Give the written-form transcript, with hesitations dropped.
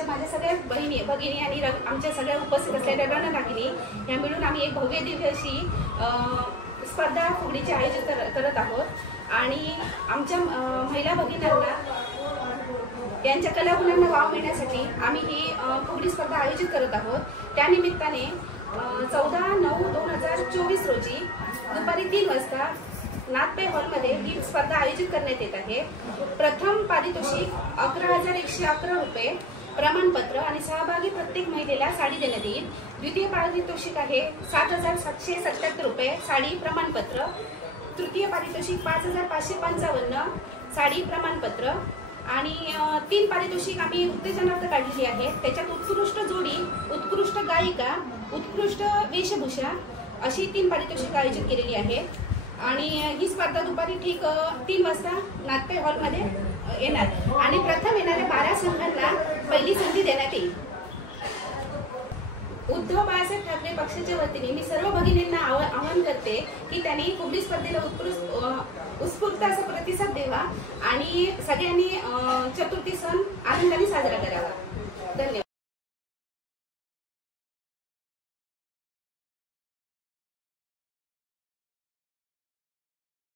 माझ्या सगळ्या भगिनी आणि आमच्या सगळ्या उपस्थित असलेल्या रणरागिणी ह्या मिळून आम्ही एक भव्य दिव्य अशी स्पर्धा फुगडीचे आयोजन करत आहोत आणि आमच्या महिला भगिनींना यांच्या कलागुणांना वाव मिळण्यासाठी आम्ही ही फुगडी स्पर्धा आयोजित करत आहोत। त्यानिमित्ताने 14/9/2024 रोजी दुपारी 3 वाजता नाथपै हॉलमध्ये ही स्पर्धा आयोजित करण्यात येत आहे। प्रथम पारितोषिक 11,111 रुपये, प्रमाणपत्र आणि सहभागी प्रत्येक महिलेला साडी देण्यात येईल। द्वितीय पारितोषिक आहे 7,777 रुपये, साडी प्रमाणपत्र। तृतीय पारितोषिक 5,555 साडी प्रमाणपत्र आणि 3 पारितोषिक आम्ही उत्तेजनार्थ काढलेली आहेत। त्याच्यात उत्कृष्ट जोडी, उत्कृष्ट गायिका, उत्कृष्ट वेशभूषा अशी 3 पारितोषिक आयोजित केलेली आहेत आणि ही स्पर्धा दुपारी ठीक 3 वाजता नाथपै हॉलमध्ये येणार आणि प्रथम येणाऱ्या 12 संघांना पहिली संधी देण्यात येईल। उद्धव बाळासाहेब ठाकरे पक्षाच्या वतीने मी सर्व भगिनींना आवाहन करते की त्यांनी फुगडी स्पर्धेला उत्स्फूर्त असा प्रतिसाद द्यावा आणि सगळ्यांनी चतुर्थी सण आनंदाने साजरा करावा। धन्यवाद।